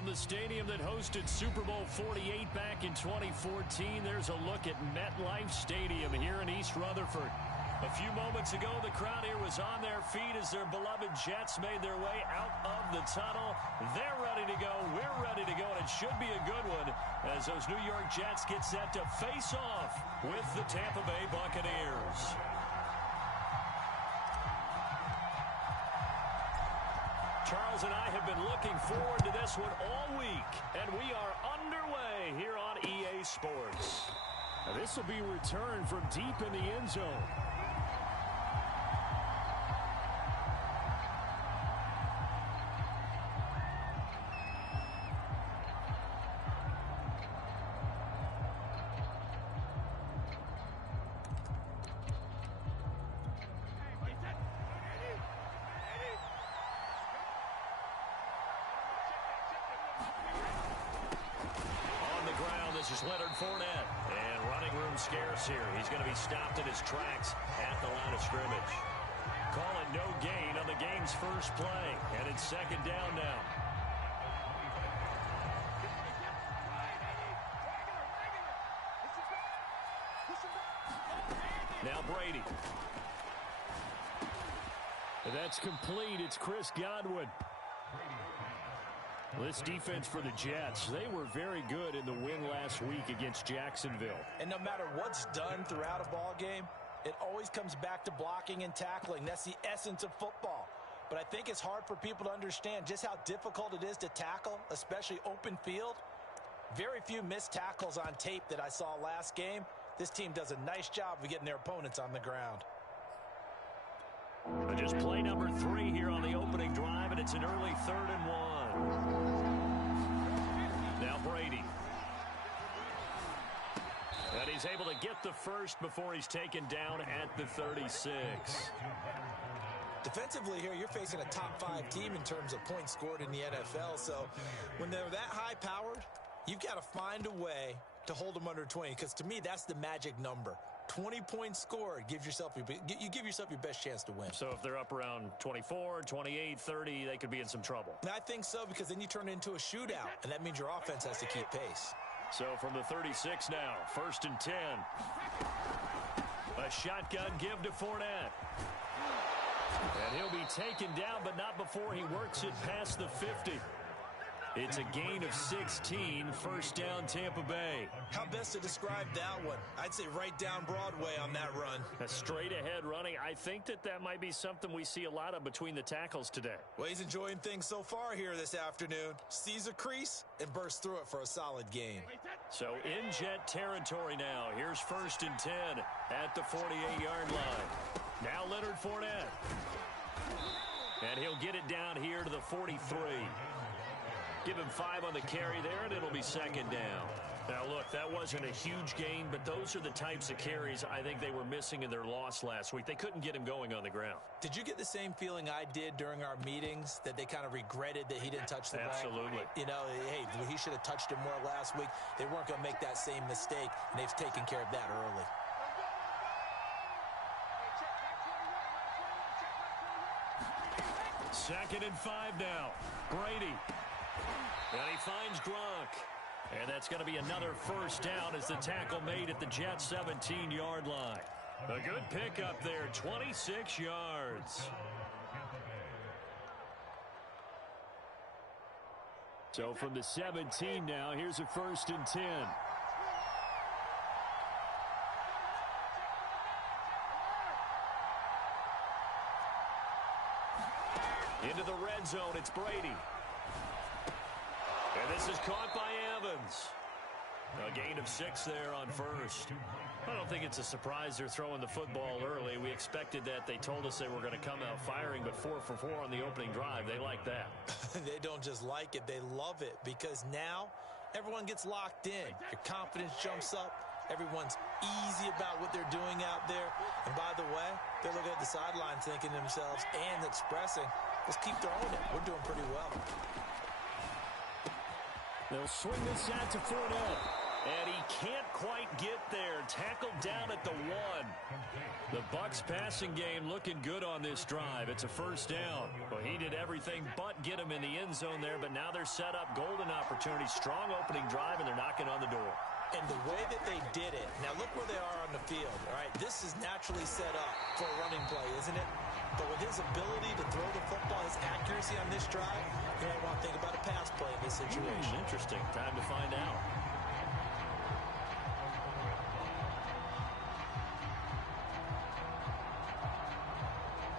From the stadium that hosted Super Bowl 48 back in 2014, there's a look at MetLife Stadium here in East Rutherford. A few moments ago, the crowd here was on their feet as their beloved Jets made their way out of the tunnel. They're ready to go. We're ready to go, and it should be a good one as those New York Jets get set to face off with the Tampa Bay Buccaneers. Charles and I have been looking forward to this one all week, and we are underway here on EA Sports. Now this will be returned from deep in the end zone. This is Leonard Fournette, and running room scarce here. He's going to be stopped in his tracks at the line of scrimmage. Calling no gain on the game's first play, and it's second down now. Now Brady. That's complete. It's Chris Godwin. This defense for the Jets, they were very good in the win last week against Jacksonville. And no matter what's done throughout a ball game, it always comes back to blocking and tackling. That's the essence of football. But I think it's hard for people to understand just how difficult it is to tackle, especially open field. Very few missed tackles on tape that I saw last game. This team does a nice job of getting their opponents on the ground. Just play number 3 here on the opening drive, and it's an early 3rd and 1. Now Brady. And he's able to get the first before he's taken down at the 36. Defensively here, you're facing a top 5 team in terms of points scored in the NFL. So when they're that high-powered, you've got to find a way to hold them under 20, because to me, that's the magic number. 20 points scored, you give yourself your best chance to win. So if they're up around 24, 28, 30, they could be in some trouble. I think so, because then you turn it into a shootout, and that means your offense has to keep pace. So from the 36 now, 1st and 10. A shotgun give to Fournette. And he'll be taken down, but not before he works it past the 50. It's a gain of 16, 1st down Tampa Bay. How best to describe that one? I'd say right down Broadway on that run. A straight ahead running. I think that might be something we see a lot of between the tackles today. Well, he's enjoying things so far here this afternoon. Sees a crease and bursts through it for a solid gain. So in Jet territory now. Here's 1st and 10 at the 48-yard line. Now Leonard Fournette. And he'll get it down here to the 43. Give him 5 on the carry there, and it'll be 2nd down. Now, look, that wasn't a huge gain, but those are the types of carries I think they were missing in their loss last week. They couldn't get him going on the ground. Did you get the same feeling I did during our meetings, that they kind of regretted that he didn't touch the ball? Absolutely. You know, hey, he should have touched him more last week. They weren't going to make that same mistake, and they've taken care of that early. Second and 5 now. Brady. And he finds Gronk. And that's going to be another 1st down as the tackle made at the Jets' 17-yard line. A good pickup there, 26 yards. So from the 17 now, here's a 1st and 10. Into the red zone, it's Brady. And this is caught by Evans. A gain of 6 there on 1st. I don't think it's a surprise they're throwing the football early. We expected that. They told us they were going to come out firing, but 4 for 4 on the opening drive. They like that. They don't just like it, they love it, because now everyone gets locked in. Your confidence jumps up. Everyone's easy about what they're doing out there. And by the way, they're looking at the sideline thinking to themselves and expressing, let's keep throwing it. We're doing pretty well. They'll swing this out to Fournette. And he can't quite get there. Tackled down at the 1. The Bucs passing game looking good on this drive. It's a first down. Well, he did everything but get him in the end zone there, but now they're set up. Golden opportunity. Strong opening drive, and they're knocking on the door. And the way that they did it, now look where they are on the field, all right? This is naturally set up for a running play, isn't it? But with his ability to throw the football, his accuracy on this drive, you might want to think about a pass play in this situation. Interesting. Time to find out.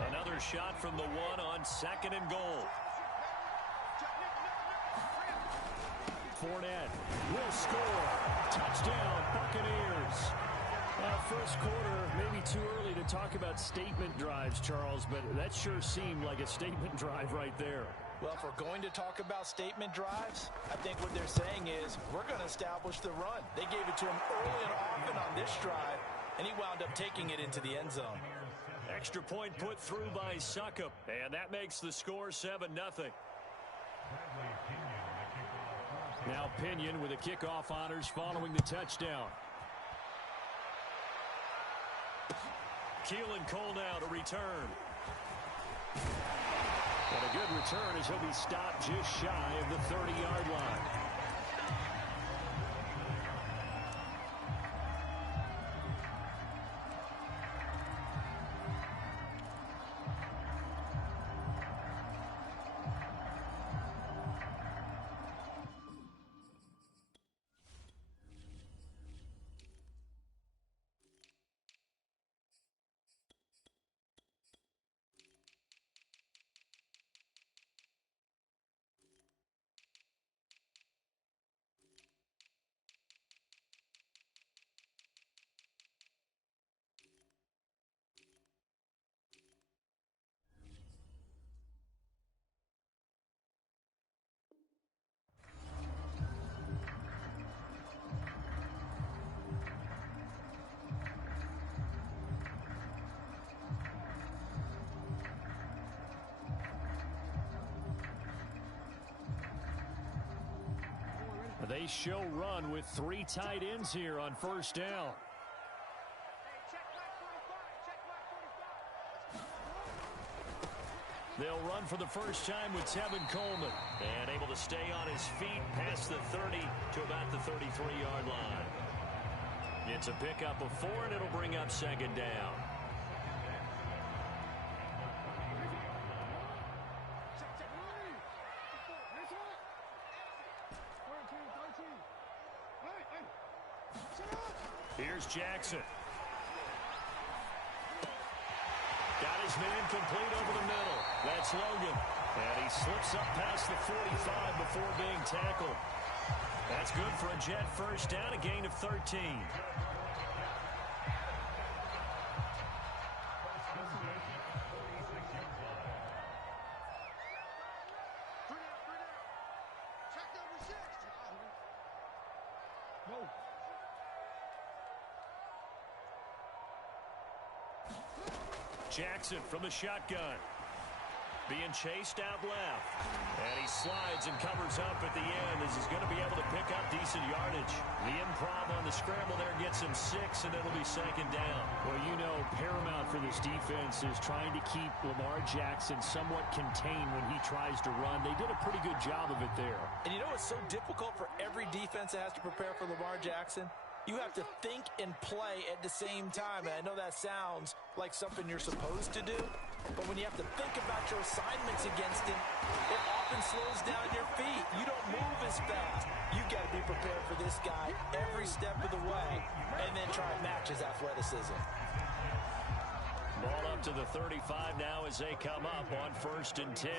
Another shot from the 1 on 2nd and goal. Fournette will score. Touchdown, Buccaneers. First quarter, maybe too early to talk about statement drives, Charles, but that sure seemed like a statement drive right there. Well, if we're going to talk about statement drives, I think what they're saying is we're going to establish the run. They gave it to him early and often on this drive, and he wound up taking it into the end zone. Extra point put through by Succop, and that makes the score 7-0. Now Pinion with the kickoff honors following the touchdown. Keelan Cole now to return. But a good return as he'll be stopped just shy of the 30-yard line. They show run with 3 tight ends here on first down. They'll run for the first time with Tevin Coleman. And able to stay on his feet past the 30 to about the 33-yard line. It's a pickup of 4, and it'll bring up 2nd down. Here's Jackson. Got his man complete over the middle. That's Logan. And he slips up past the 45 before being tackled. That's good for a Jet first down, a gain of 13. Jackson from the shotgun. Being chased out left. And he slides and covers up at the end as he's going to be able to pick up decent yardage. The improv on the scramble there gets him 6, and it'll be 2nd down. Well, you know, paramount for this defense is trying to keep Lamar Jackson somewhat contained when he tries to run. They did a pretty good job of it there. And you know what's so difficult for every defense that has to prepare for Lamar Jackson? You have to think and play at the same time. And I know that sounds like something you're supposed to do, but when you have to think about your assignments against him, it often slows down your feet. You don't move as fast. You got to be prepared for this guy every step of the way and then try and match his athleticism. Ball up to the 35 now as they come up on 1st and 10.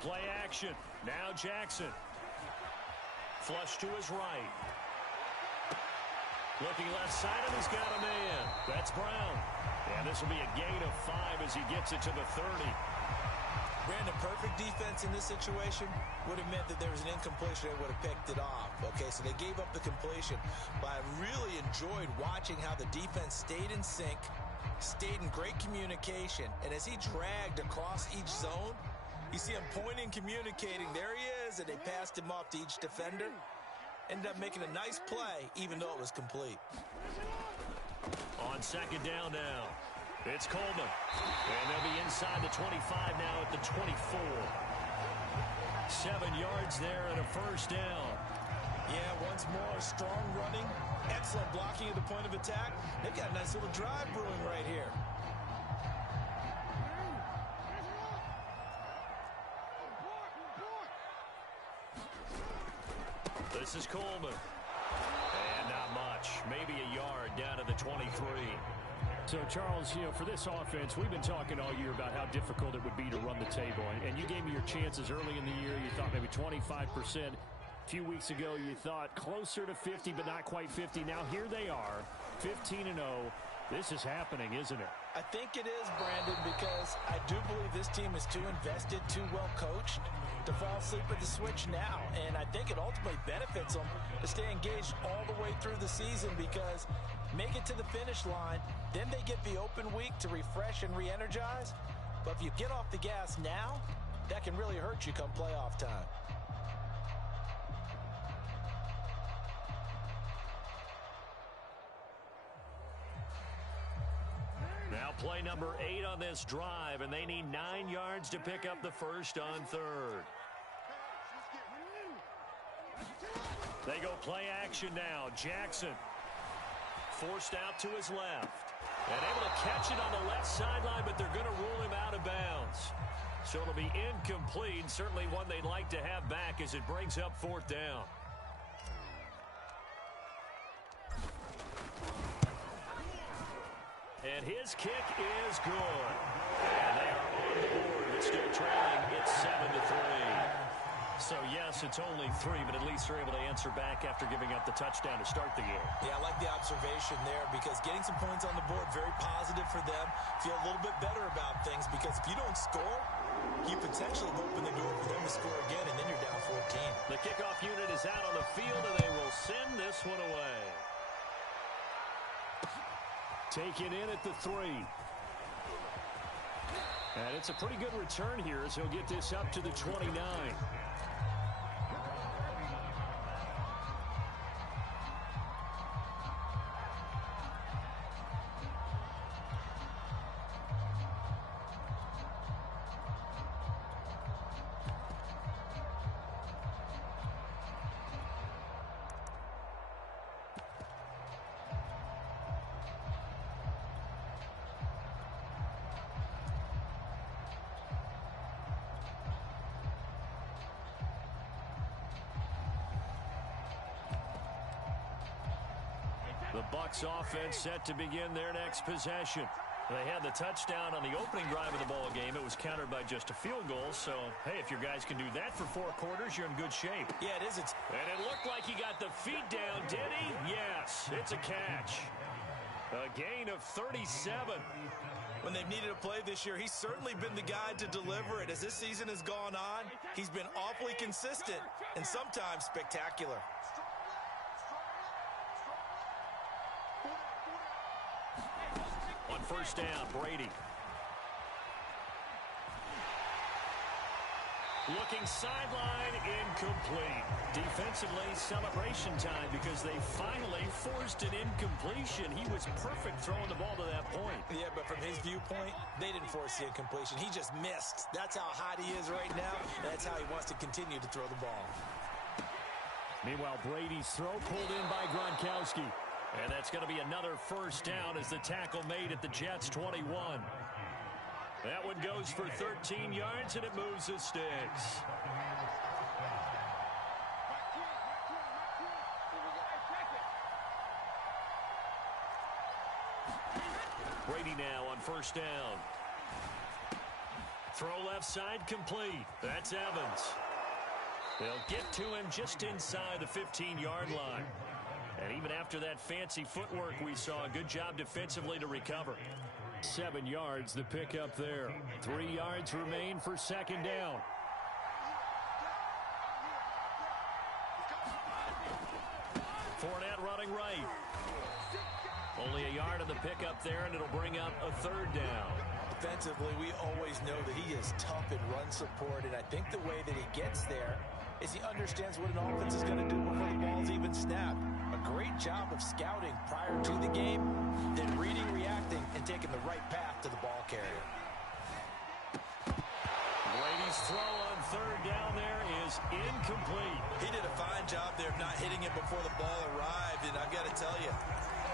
Play action. Now Jackson. Flush to his right. Looking left side, and he's got a man. That's Brown. And this will be a gain of 5 as he gets it to the 30. Brandon, perfect defense in this situation would have meant that there was an incompletion. They would have picked it off. Okay, so they gave up the completion. But I really enjoyed watching how the defense stayed in sync, stayed in great communication. And as he dragged across each zone, you see him pointing, communicating. There he is, and they passed him off to each defender. Ended up making a nice play, even though it was complete. On second down now, it's Coleman. And they'll be inside the 25 now at the 24. 7 yards there and a first down. Yeah, once more, strong running, excellent blocking at the point of attack. They've got a nice little drive brewing right here. This is Coleman. And not much. Maybe a yard down to the 23. So, Charles, for this offense, we've been talking all year about how difficult it would be to run the table. And you gave me your chances early in the year. You thought maybe 25%. A few weeks ago, you thought closer to 50, but not quite 50. Now, here they are, 15-0. This is happening, isn't it? I think it is, Brandon, because I do believe this team is too invested, too well coached to fall asleep at the switch now. And I think it ultimately benefits them to stay engaged all the way through the season because make it to the finish line, then they get the open week to refresh and re-energize. But if you get off the gas now, that can really hurt you come playoff time. Now play number 8 on this drive, and they need 9 yards to pick up the first on third. They go play action now. Jackson forced out to his left. And able to catch it on the left sideline, but they're going to rule him out of bounds. So it'll be incomplete. Certainly one they'd like to have back as it brings up 4th down. And his kick is good. And they are on the board, but still trailing. It's 7-3. So, yes, it's only 3, but at least they're able to answer back after giving up the touchdown to start the game. Yeah, I like the observation there because getting some points on the board, very positive for them. Feel a little bit better about things because if you don't score, you potentially open the door for them to score again, and then you're down 14. The kickoff unit is out on the field, and they will send this one away. Taken in at the 3. And it's a pretty good return here as he'll get this up to the 29. The Bucs offense set to begin their next possession. They had the touchdown on the opening drive of the ball game. It was countered by just a field goal. So, hey, if your guys can do that for 4 quarters, you're in good shape. Yeah, it is. And it looked like he got the feet down, did he? Yes, it's a catch. A gain of 37. When they've needed a play this year, he's certainly been the guy to deliver it. As this season has gone on, he's been awfully consistent and sometimes spectacular. On first down, Brady. Looking sideline, incomplete. Defensively, celebration time because they finally forced an incompletion. He was perfect throwing the ball to that point. Yeah, but from his viewpoint, they didn't force the incompletion. He just missed. That's how hot he is right now, and that's how he wants to continue to throw the ball. Meanwhile, Brady's throw pulled in by Gronkowski. And that's going to be another first down as the tackle made at the Jets' 21. That one goes for 13 yards, and it moves the sticks. Brady now on first down. Throw left side complete. That's Evans. They'll get to him just inside the 15-yard line. And even after that fancy footwork we saw, a good job defensively to recover. 7 yards the pick up there. 3 yards remain for second down. Fournette running right. Only a yard on the pickup there, and it'll bring up a third down. Defensively, we always know that he is tough in run support, and I think the way that he gets there is he understands what an offense is going to do before the ball's even snapped. A great job of scouting prior to the game, then reading, reacting, and taking the right path to the ball carrier. Brady's throw on third down there is incomplete. He did a fine job there of not hitting it before the ball arrived, and I've got to tell you,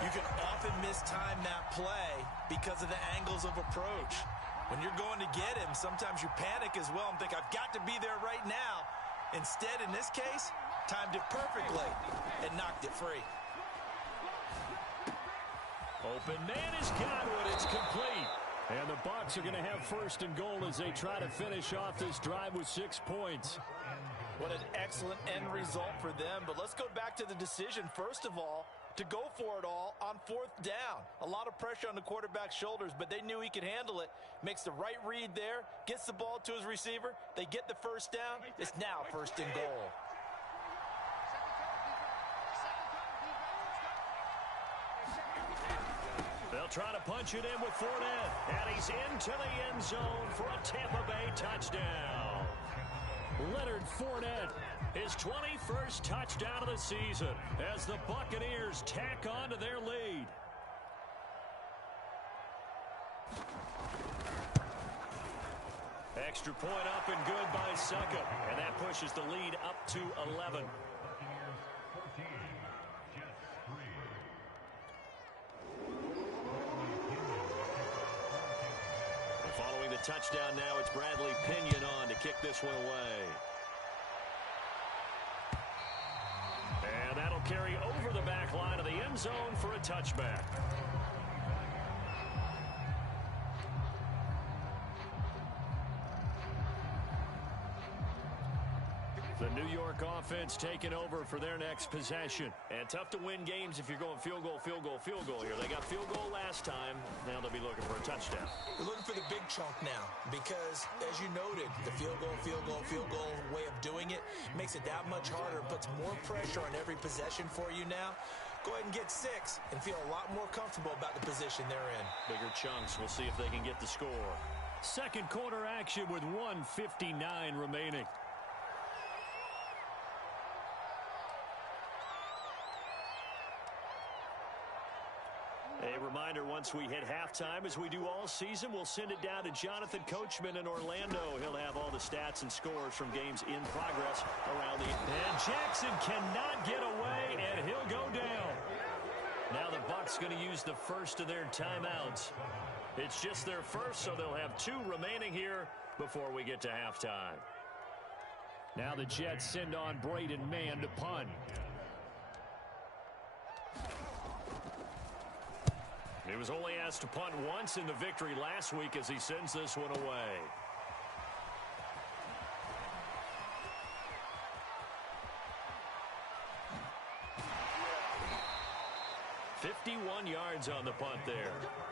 you can often mistime that play because of the angles of approach. When you're going to get him, sometimes you panic as well and think, I've got to be there right now. Instead, in this case, timed it perfectly and knocked it free. Open man is Godwin. It's complete. And the Bucs are going to have first and goal as they try to finish off this drive with 6 points. What an excellent end result for them. But let's go back to the decision, first of all, to go for it all on 4th down. A lot of pressure on the quarterback's shoulders, but they knew he could handle it. Makes the right read there, gets the ball to his receiver. They get the first down. It's now first and goal. They'll try to punch it in with Fournette. And he's into the end zone for a Tampa Bay touchdown. Leonard Fournette. His 21st touchdown of the season as the Buccaneers tack on to their lead. Extra point up and good by Suckup. And that pushes the lead up to 11. And following the touchdown now, it's Bradley Pinion on to kick this one away. And that'll carry over the back line of the end zone for a touchback. The New York offense taking over for their next possession. And tough to win games if you're going field goal, field goal, field goal here. They got field goal last time. Now they'll be looking for a touchdown. They're looking for the big chunk now because, as you noted, the field goal way of doing it makes it that much harder, puts more pressure on every possession for you now. Go ahead and get 6 and feel a lot more comfortable about the position they're in. Bigger chunks. We'll see if they can get the score. Second quarter action with 1:59 remaining. A reminder, once we hit halftime, as we do all season, we'll send it down to Jonathan Coachman in Orlando. He'll have all the stats and scores from games in progress around the... And Jackson cannot get away, and he'll go down. Now the Bucs going to use the first of their timeouts. It's just their first, so they'll have 2 remaining here before we get to halftime. Now the Jets send on Braden Mann to punt. He was only asked to punt once in the victory last week as he sends this one away. $51 yards on the punt there.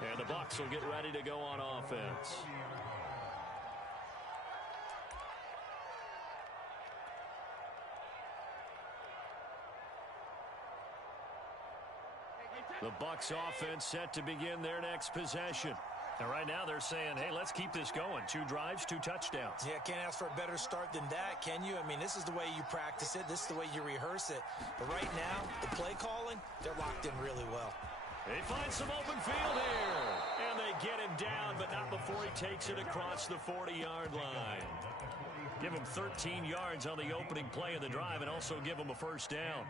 And the Bucs will get ready to go on offense. The Bucs offense set to begin their next possession. And right now they're saying, hey, let's keep this going. 2 drives, 2 touchdowns. Yeah, can't ask for a better start than that, can you? I mean, this is the way you practice it. This is the way you rehearse it. But right now, the play calling, they're locked in really well. They find some open field here. And they get him down, but not before he takes it across the 40-yard line. Give him 13 yards on the opening play of the drive and also give him a first down.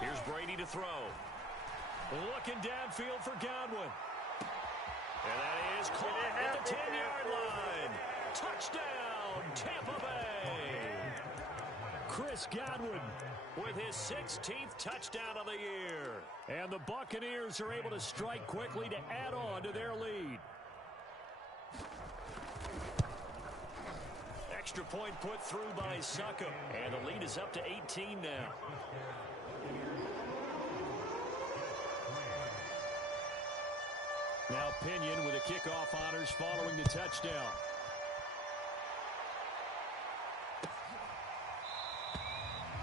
Here's Brady to throw. Looking downfield for Godwin. And that is caught at the 10-yard line. Touchdown, Tampa Bay. Chris Godwin with his 16th touchdown of the year. And the Buccaneers are able to strike quickly to add on to their lead. Extra point put through by Succop. And the lead is up to 18 now. Now Pinion with the kickoff honors following the touchdown.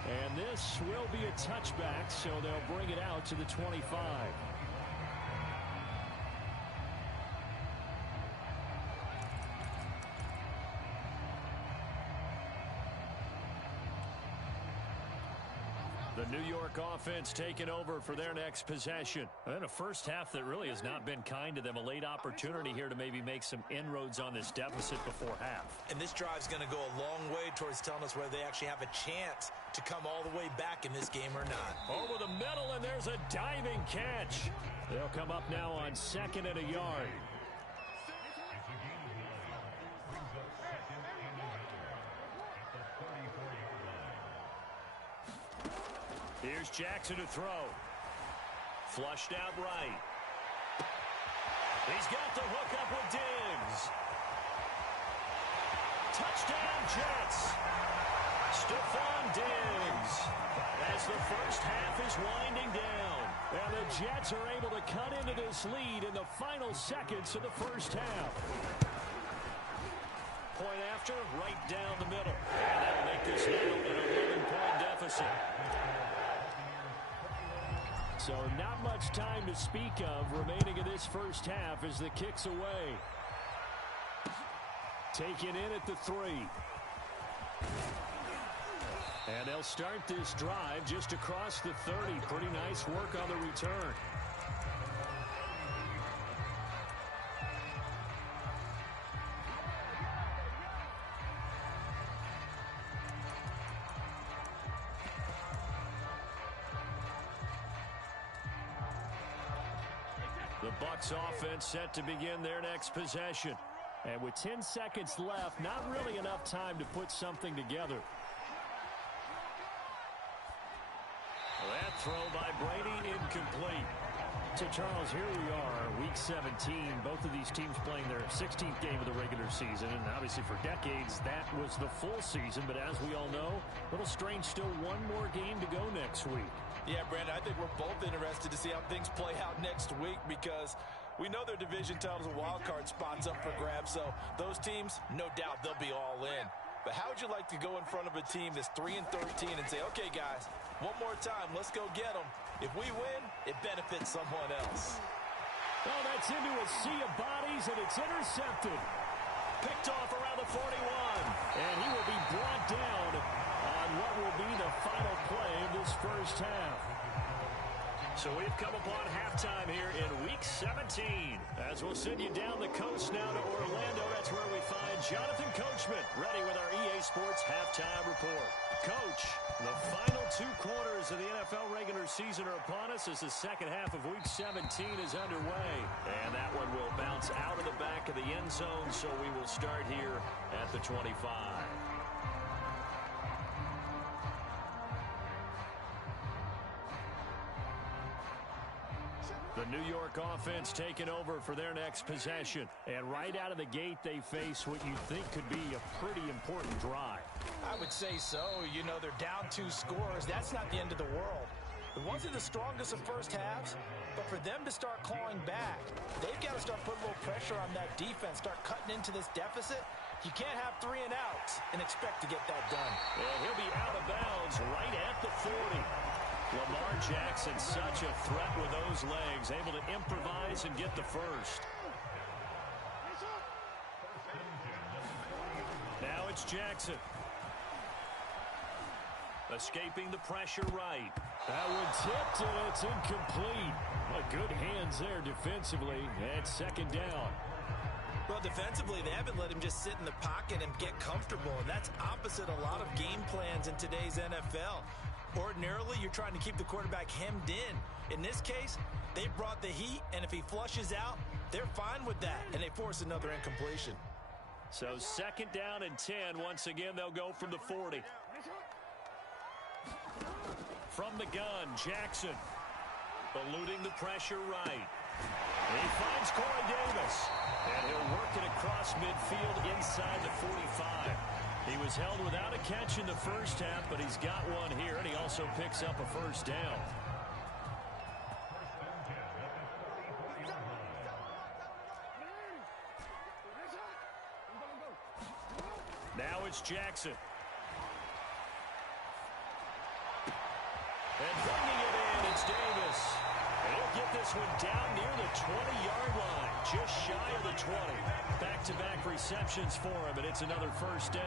And this will be a touchback, so they'll bring it out to the 25. The New York offense taking over for their next possession. And a first half that really has not been kind to them. A late opportunity here to maybe make some inroads on this deficit before half. And this drive's going to go a long way towards telling us whether they actually have a chance to come all the way back in this game or not. Over the middle, and there's a diving catch. They'll come up now on 2nd and a yard. Here's Jackson to throw. Flushed out right. He's got the hook up with Diggs. Touchdown, Jets. Stephon Diggs. As the first half is winding down. And the Jets are able to cut into this lead in the final seconds of the first half. Point after, right down the middle. And that'll make this now an 11-point deficit. So not much time to speak of remaining in this first half as the kick's away. Taken in at the 3. And they'll start this drive just across the 30. Pretty nice work on the return. The Bucs offense set to begin their next possession. And with 10 seconds left, not really enough time to put something together. That throw by Brady incomplete. So, Charles, here we are, Week 17. Both of these teams playing their 16th game of the regular season. And obviously for decades, that was the full season. But as we all know, a little strange, still one more game to go next week. Yeah, Brandon, I think we're both interested to see how things play out next week because we know their division titles and wild card spots up for grabs. So those teams, no doubt they'll be all in. But how would you like to go in front of a team that's 3-13 and say, okay, guys, one more time, let's go get them. If we win, it benefits someone else. Oh, that's into a sea of bodies, and it's intercepted. Picked off around the 41. And he will be brought down on what will be the final play of this first half. So we've come upon halftime here in Week 17. As we'll send you down the coast now to Orlando, that's where we find Jonathan Coachman, ready with our EA Sports Halftime Report. Coach, the final 2 quarters of the NFL regular season are upon us as the second half of Week 17 is underway. And that one will bounce out of the back of the end zone, so we will start here at the 25. The New York offense taking over for their next possession. And right out of the gate, they face what you think could be a pretty important drive. I would say so. You know, they're down 2 scores. That's not the end of the world. It wasn't the strongest of first halves, but for them to start clawing back, they've got to start putting a little pressure on that defense, start cutting into this deficit. You can't have 3 and outs and expect to get that done. And he'll be out of bounds right at the 40. Lamar Jackson, such a threat with those legs, able to improvise and get the first. Now it's Jackson. Escaping the pressure right. That one tipped, and it's incomplete. But good hands there defensively, and second down. Well, defensively, they haven't let him just sit in the pocket and get comfortable, and that's opposite a lot of game plans in today's NFL. Ordinarily, you're trying to keep the quarterback hemmed in. In this case, they brought the heat, and if he flushes out, they're fine with that, and they force another incompletion. So second down and 10. Once again, they'll go from the 40. From the gun, Jackson. Eluding the pressure right. He finds Corey Davis. And he'll work it across midfield inside the 45. He was held without a catch in the first half, but he's got one here, and he also picks up a first down. Now it's Jackson. And bringing it in, it's Davis. And he'll get this one down near the 20-yard line, just shy of the 20. Back-to-back receptions for him, and it's another first down.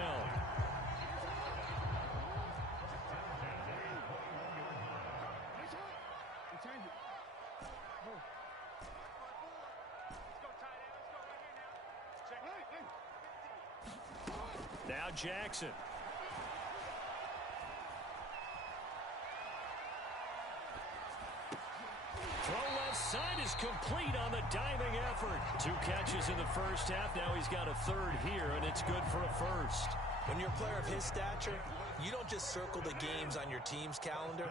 Now Jackson. Throw left side is complete on the diving effort. 2 catches in the first half. Now he's got a third here, and it's good for a first. When you're a player of his stature, you don't just circle the games on your team's calendar.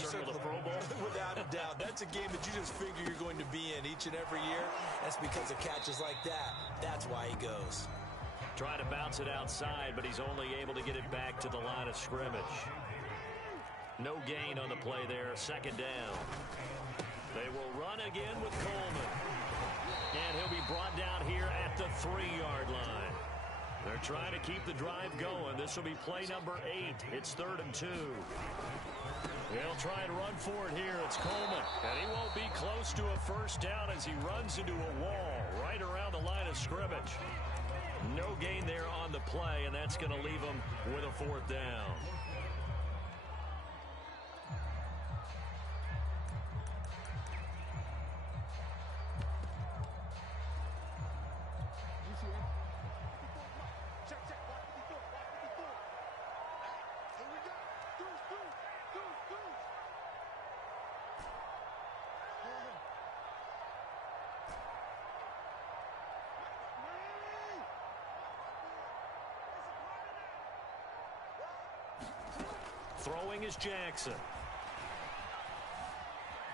You circle the Pro Bowl. Without a doubt. That's a game that you just figure you're going to be in each and every year. That's because of catches like that. That's why he goes. Trying to bounce it outside, but he's only able to get it back to the line of scrimmage. No gain on the play there. Second down. They will run again with Coleman. And he'll be brought down here at the 3-yard line. They're trying to keep the drive going. This will be play number 8. It's 3rd and 2. He'll try and run for it here. It's Coleman. And he won't be close to a first down as he runs into a wall right around the line of scrimmage. No gain there on the play, and that's going to leave him with a 4th down. Throwing is Jackson.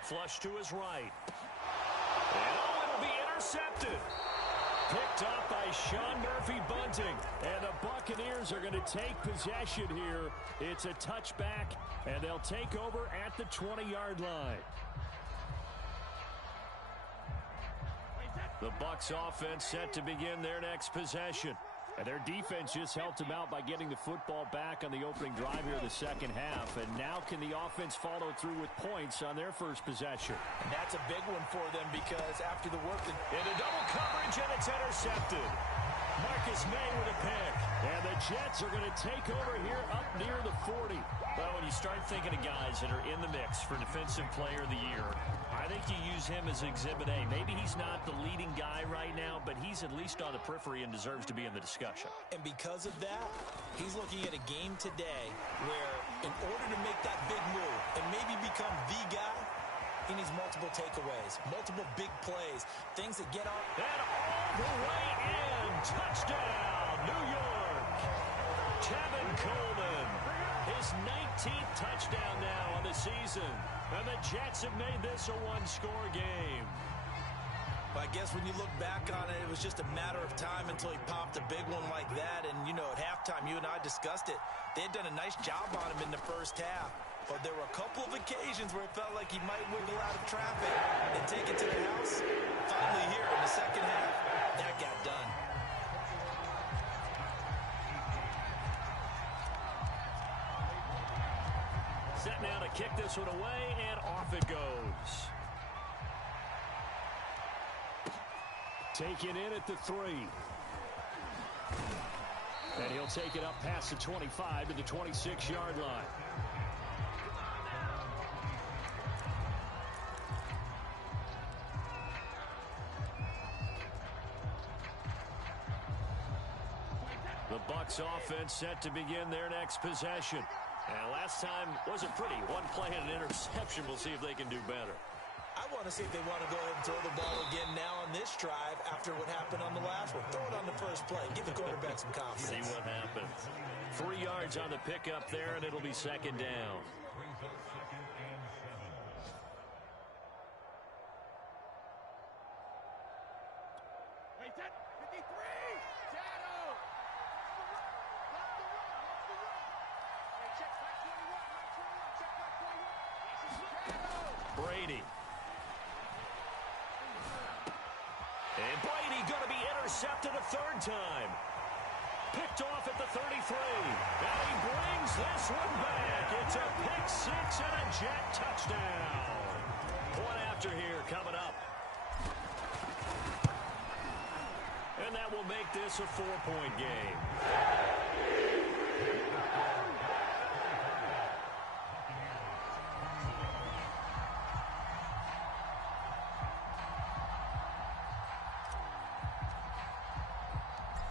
Flush to his right. And it'll be intercepted. Picked up by Sean Murphy-Bunting. And the Buccaneers are going to take possession here. It's a touchback, and they'll take over at the 20-yard line. The Bucs offense set to begin their next possession. And their defense just helped them out by getting the football back on the opening drive here in the second half. And now can the offense follow through with points on their first possession? And that's a big one for them because after the work... Into double coverage, and it's intercepted. Marcus May with a pick. And the Jets are going to take over here up near the 40. Well, when you start thinking of guys that are in the mix for Defensive Player of the Year, I think you use him as Exhibit A. Maybe he's not the leading guy right now, but he's at least on the periphery and deserves to be in the discussion. And because of that, he's looking at a game today where in order to make that big move and maybe become the guy, he needs multiple takeaways, multiple big plays, things that get on. And all the way in. Touchdown, New York. Tevin Coleman. His 19th touchdown now on the season. And the Jets have made this a one-score game. But I guess when you look back on it, it was just a matter of time until he popped a big one like that. And, you know, at halftime, you and I discussed it. They had done a nice job on him in the first half. But there were a couple of occasions where it felt like he might wiggle out of traffic and take it to the house. Finally here in the second half, that got done. Set now to kick this one away, and off it goes. Taken in at the 3. And he'll take it up past the 25 to the 26-yard line. The Bucs offense set to begin their next possession. And last time wasn't pretty. One play and an interception. We'll see if they can do better. I want to see if they want to go ahead and throw the ball again now on this drive after what happened on the last one. Throw it on the first play. Give the quarterback some confidence. See what happens. 3 yards on the pickup there, and it'll be second down. intercepted a third time. Picked off at the 33. And he brings this one back. It's a pick six and a Jet touchdown. Point after here coming up. And that will make this a 4-point game.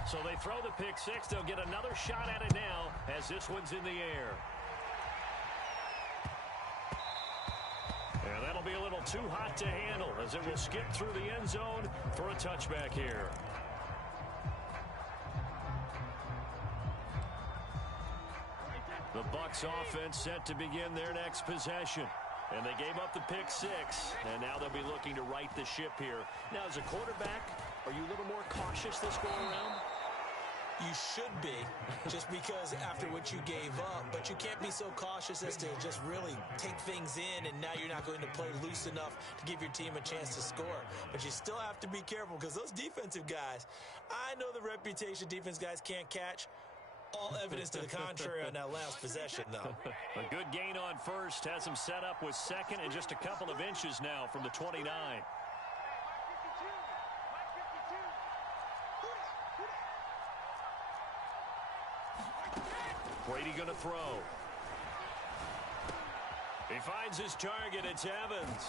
So they throw the pick six. They'll get another shot at it now as this one's in the air. And that'll be a little too hot to handle as it will skip through the end zone for a touchback here. The Bucs offense set to begin their next possession. And they gave up the pick six, and now they'll be looking to right the ship here. Now, as a quarterback, are you a little more cautious this go around? You should be, just because after what you gave up, but you can't be so cautious as to just really take things in, and now you're not going to play loose enough to give your team a chance to score. But you still have to be careful because those defensive guys, I know the reputation defense guys can't catch. All evidence to the contrary on that last possession, though. A good gain on first has him set up with second and just a couple of inches now from the 29. Brady going to throw. He finds his target. It's Evans.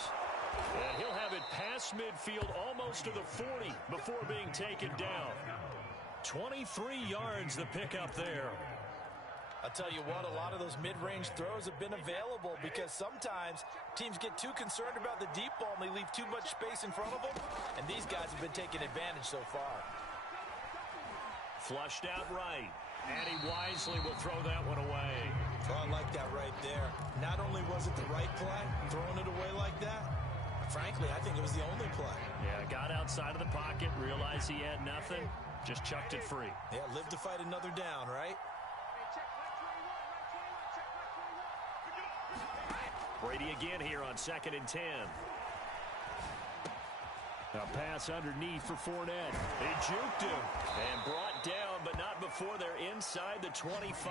And he'll have it past midfield almost to the 40 before being taken down. 23 yards the pickup there. I'll tell you what, a lot of those mid-range throws have been available because sometimes teams get too concerned about the deep ball and they leave too much space in front of them, and these guys have been taking advantage so far. Flushed out right, and he wisely will throw that one away. Oh, I like that right there. Not only was it the right play, throwing it away like that, frankly, I think it was the only play. Yeah, got outside of the pocket, realized he had nothing, just chucked it free. Yeah, live to fight another down, right? Brady again here on 2nd and 10. A pass underneath for Fournette. He juked him and brought down, but not before they're inside the 25.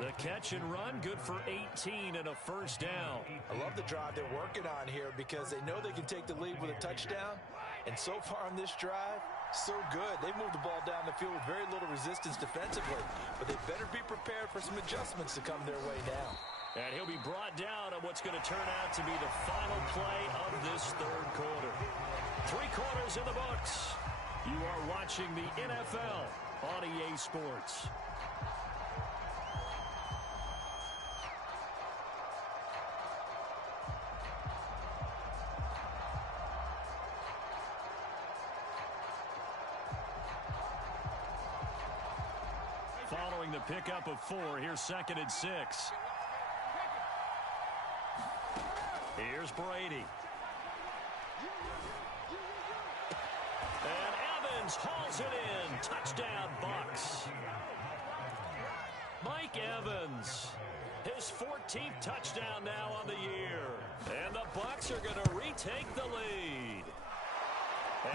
The catch and run, good for 18 and a first down. I love the drive they're working on here because they know they can take the lead with a touchdown. And so far on this drive, so good. They moved the ball down the field with very little resistance defensively. But they better be prepared for some adjustments to come their way now. And he'll be brought down on what's going to turn out to be the final play of this third quarter. 3 quarters in the books. You are watching the NFL on EA Sports. Following the pickup of 4, here's 2nd and 6. Here's Brady. And Evans hauls it in. Touchdown, Bucs. Mike Evans. His 14th touchdown now on the year. And the Bucs are going to retake the lead.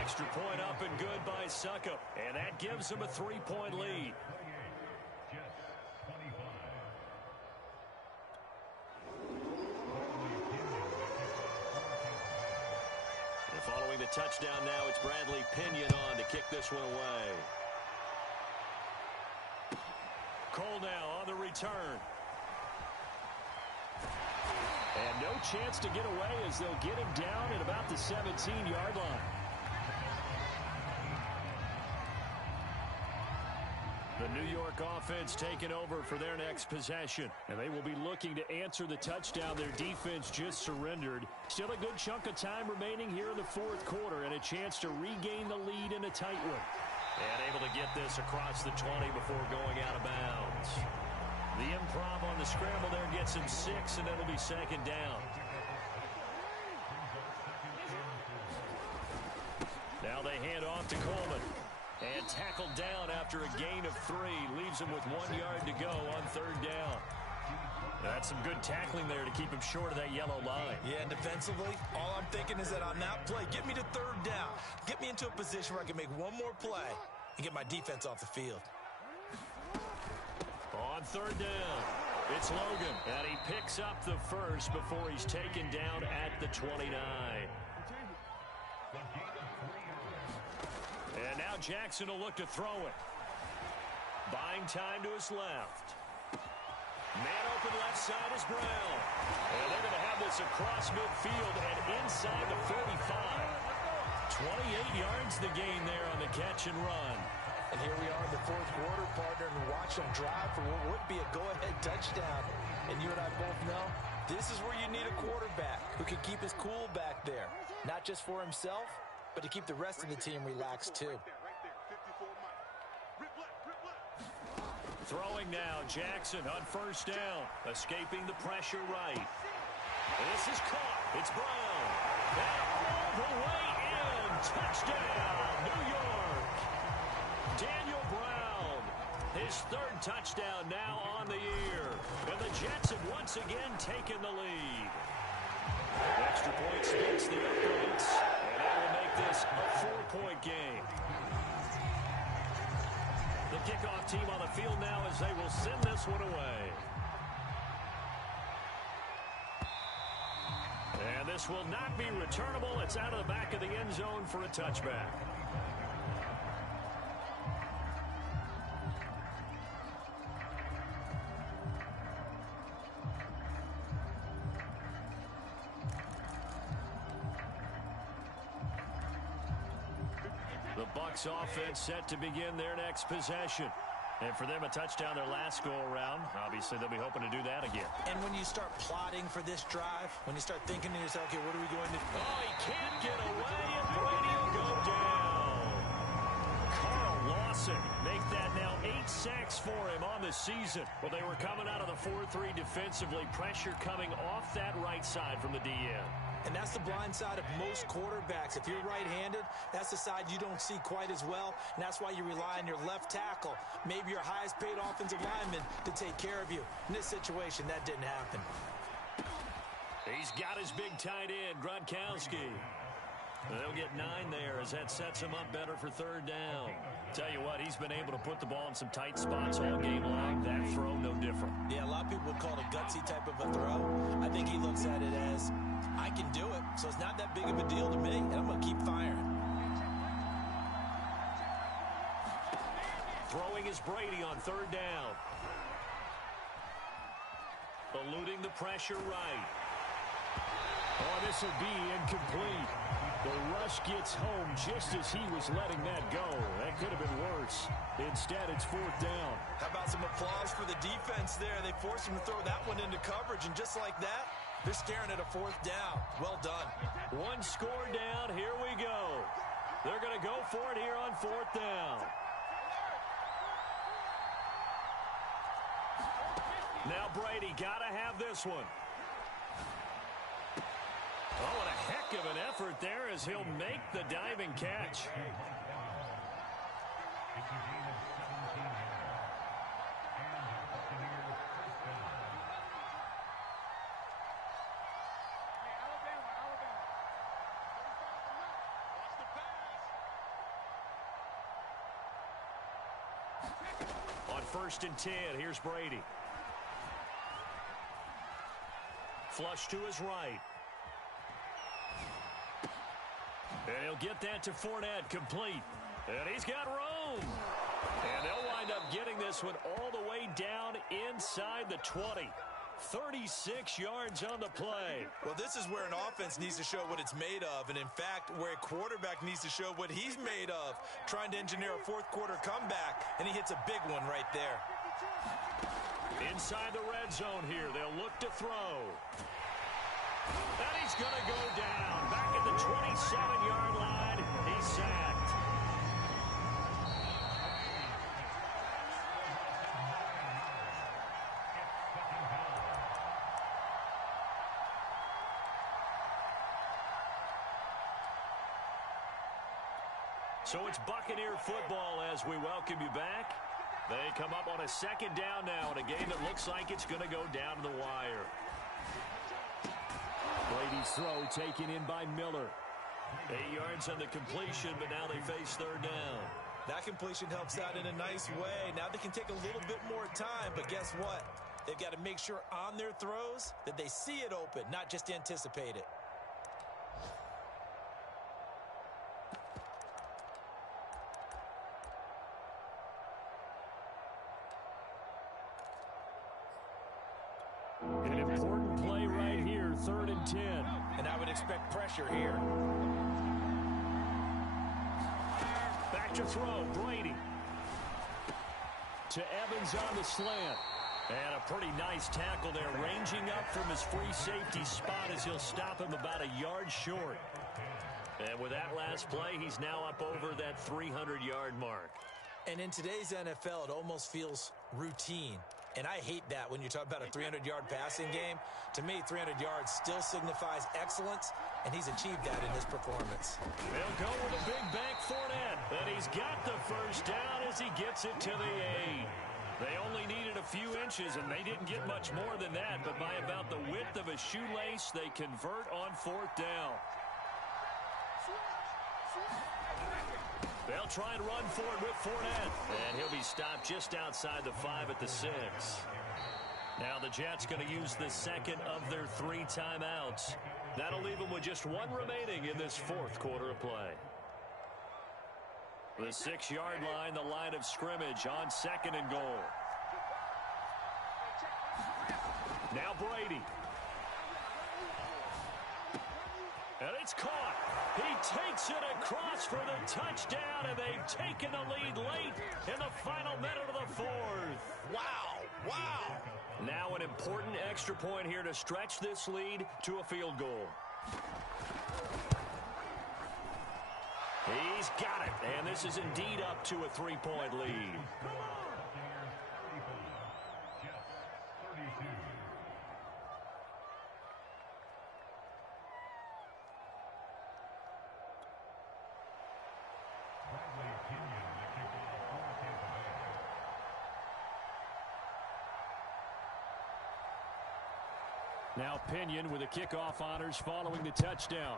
Extra point up and good by Suckup. And that gives them a 3-point lead. Following the touchdown now, it's Bradley Pinion on to kick this one away. Cole now on the return. And no chance to get away as they'll get him down at about the 17-yard line. The New York offense taking over for their next possession. And they will be looking to answer the touchdown their defense just surrendered. Still a good chunk of time remaining here in the fourth quarter and a chance to regain the lead in a tight one. And able to get this across the 20 before going out of bounds. The improv on the scramble there gets him 6, and it'll be 2nd down. Now they hand off to Coleman. And tackled down after a gain of 3. Leaves him with 1 yard to go on 3rd down. That's some good tackling there to keep him short of that yellow line. Yeah, and defensively, all I'm thinking is that on that play, get me to third down. Get me into a position where I can make one more play and get my defense off the field. On third down, it's Logan, and he picks up the first before he's taken down at the 29. And now Jackson will look to throw it. Buying time to his left. Man open left side is Brown. And they're going to have this across midfield and inside the 45. 28 yards the gain there on the catch and run. And here we are in the fourth quarter, partner, and watch them drive for what would be a go-ahead touchdown. And you and I both know this is where you need a quarterback who can keep his cool back there. Not just for himself, but to keep the rest of the team relaxed too. Throwing now, Jackson on first down, escaping the pressure right. This is caught. It's Brown. And all the way in. Touchdown, New York. Daniel Brown, his third touchdown now on the year. And the Jets have once again taken the lead. Extra point splits the uprights, and that will make this a 4-point game. The kickoff team on the field now as they will send this one away. And this will not be returnable. It's out of the back of the end zone for a touchback. The Bucs offense set to begin their next possession. And for them, a touchdown their last go-around. Obviously, they'll be hoping to do that again. And when you start plotting for this drive, when you start thinking to yourself, okay, what are we going to do? Oh, he can't get away, and Brady will go down. Carl Lawson make that now 8 sacks for him on the season. Well, they were coming out of the 4-3 defensively. Pressure coming off that right side from the DN. And that's the blind side of most quarterbacks. If you're right-handed, that's the side you don't see quite as well. And that's why you rely on your left tackle, maybe your highest-paid offensive lineman, to take care of you. In this situation, that didn't happen. He's got his big tight end, Gronkowski. They'll get 9 there as that sets him up better for third down. Tell you what, he's been able to put the ball in some tight spots all game long. That throw, no different. Yeah, a lot of people would call it a gutsy type of a throw. I think he looks at it as, I can do it, so it's not that big of a deal to me, and I'm going to keep firing. Throwing is Brady on third down. Eluding the pressure right. Oh, this will be incomplete. The rush gets home just as he was letting that go. That could have been worse. Instead, it's fourth down. How about some applause for the defense there? They forced him to throw that one into coverage, and just like that, they're staring at a fourth down. Well done. One score down. Here we go. They're going to go for it here on fourth down. Now Brady got to have this one. Oh, what a heck of an effort there as he'll make the diving catch. On 1st and 10, here's Brady. Flush to his right. And he'll get that to Fournette, complete. And he's got room. And they'll wind up getting this one all the way down inside the 20. 36 yards on the play. Well, this is where an offense needs to show what it's made of. And, in fact, where a quarterback needs to show what he's made of. Trying to engineer a fourth-quarter comeback, and he hits a big one right there. Inside the red zone here, they'll look to throw. And he's going to go down. Back at the 27-yard line, he's sacked. So it's Buccaneer football as we welcome you back. They come up on a second down now in a game that looks like it's going to go down to the wire. Brady's throw taken in by Miller. 8 yards on the completion, but now they face third down. That completion helps out in a nice way. Now they can take a little bit more time, but guess what? They've got to make sure on their throws that they see it open, not just anticipate it. An important play right here, 3rd and 10. And I would expect pressure here. Back to throw, Brady. To Evans on the slant. And a pretty nice tackle there, ranging up from his free safety spot as he'll stop him about a yard short. And with that last play, he's now up over that 300-yard mark. And in today's NFL, it almost feels routine. And I hate that when you talk about a 300-yard passing game. To me, 300 yards still signifies excellence, and he's achieved that in this performance. They'll go with a big bank Fournette. And he's got the first down as he gets it to the 8. They only needed a few inches, and they didn't get much more than that. But by about the width of a shoelace, they convert on 4th down. They'll try and run for it with Fournette. And he'll be stopped just outside the 5 at the 6. Now the Jets going to use the second of their 3 timeouts. That'll leave them with just 1 remaining in this 4th quarter of play. The 6-yard line, the line of scrimmage on 2nd and goal. Now Brady. And it's caught. He takes it across for the touchdown, and they've taken the lead late in the final minute of the 4th. Wow, wow. Now an important extra point here to stretch this lead to a field goal. He's got it, and this is indeed up to a 3-point lead. Now Pinion with the kickoff honors following the touchdown.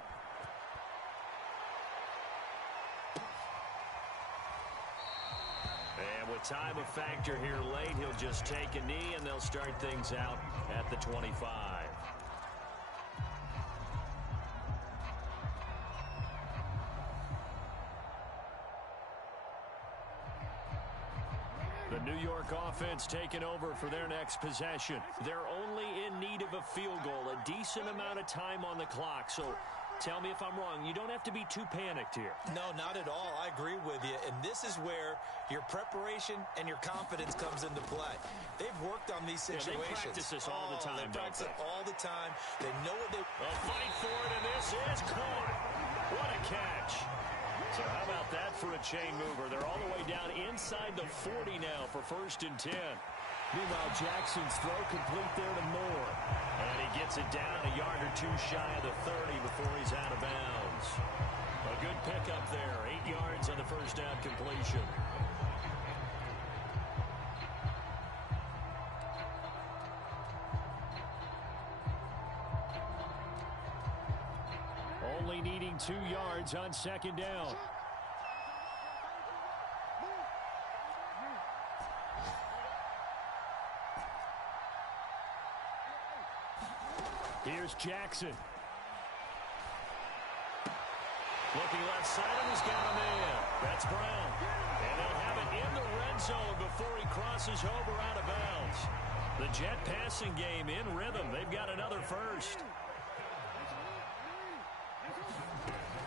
And with time a factor here late, he'll just take a knee, and they'll start things out at the 25. The New York offense taking over for their next possession. They're only in need of a field goal, a decent amount of time on the clock. So tell me if I'm wrong. You don't have to be too panicked here. No, not at all. I agree with you. And this is where your preparation and your confidence comes into play. They've worked on these situations. Yeah, they practice this all the time, They practice it all the time. They know what they... A fight for it, and this is caught. What a catch. So how about that for a chain mover? They're all the way down inside the 40 now for 1st and 10. Meanwhile, Jackson's throw complete there to Moore. And he gets it down a yard or 2 shy of the 30 before he's out of bounds. A good pickup there. 8 yards on the first down completion. Only needing 2 yards on 2nd down. Here's Jackson. Looking left side, and he's got a man. That's Brown. And they'll have it in the red zone before he crosses over out of bounds. The Jet passing game in rhythm. They've got another first.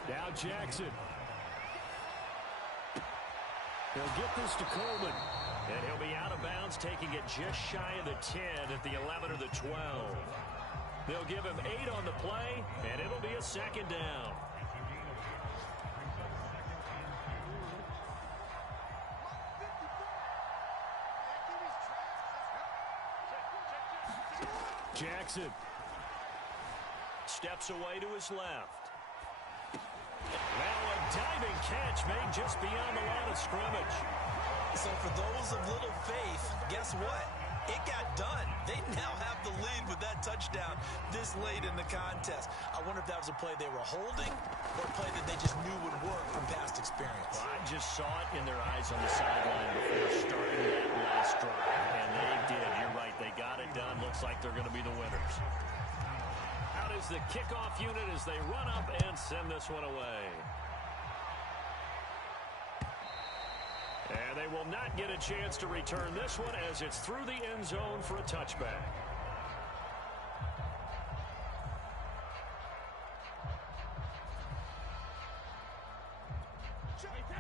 Now Jackson. He'll get this to Coleman. And he'll be out of bounds, taking it just shy of the 10 at the 11 or the 12. They'll give him 8 on the play, and it'll be a 2nd down. Jackson steps away to his left. Now a diving catch made just beyond the line of scrimmage. So for those of little faith, guess what? It got done. They now have the lead with that touchdown this late in the contest. I wonder if that was a play they were holding or a play that they just knew would work from past experience. Well, I just saw it in their eyes on the sideline before starting that last drive, and they did. You're right. They got it done. Looks like they're going to be the winners. Out is the kickoff unit as they run up and send this one away. And they will not get a chance to return this one as it's through the end zone for a touchback.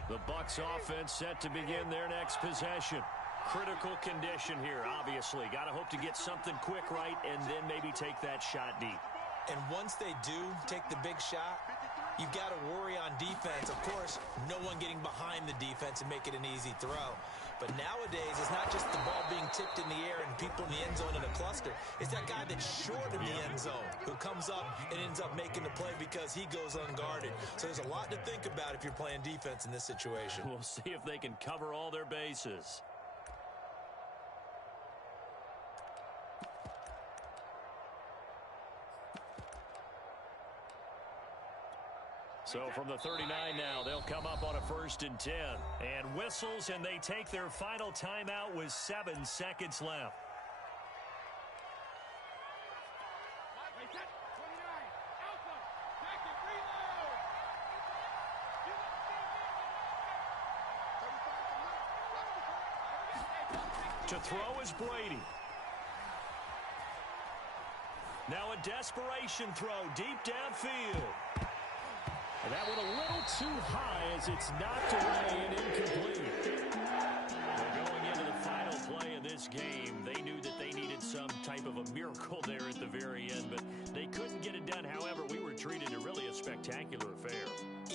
The Bucs offense set to begin their next possession. Critical condition here, obviously. Got to hope to get something quick right and then maybe take that shot deep. And once they do take the big shot, you've got to worry on defense. Of course, no one getting behind the defense and make it an easy throw. But nowadays, it's not just the ball being tipped in the air and people in the end zone in a cluster. It's that guy that's short of the end zone who comes up and ends up making the play because he goes unguarded. So there's a lot to think about if you're playing defense in this situation. We'll see if they can cover all their bases. So from the 39 now, they'll come up on a 1st and 10. And whistles, and they take their final timeout with 7 seconds left. To throw is Brady. Now a desperation throw deep downfield. And that one a little too high as it's knocked away and incomplete. Well, going into the final play of this game, they knew that they needed some type of a miracle there at the very end, but they couldn't get it done. However, we were treated to really a spectacular affair.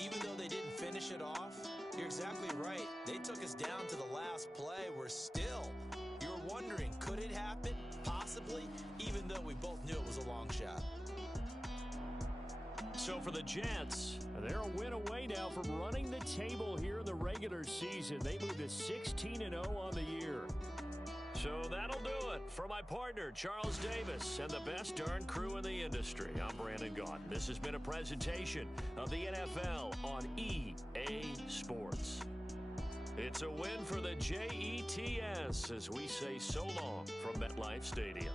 Even though they didn't finish it off, you're exactly right. They took us down to the last play. You're wondering, could it happen? Possibly, even though we both knew it was a long shot. So for the Jets, they're a win away now from running the table here in the regular season. They move to 16-0 on the year. So that'll do it for my partner, Charles Davis, and the best darn crew in the industry. I'm Brandon Gaudin. This has been a presentation of the NFL on EA Sports. It's a win for the Jets as we say so long from MetLife Stadium.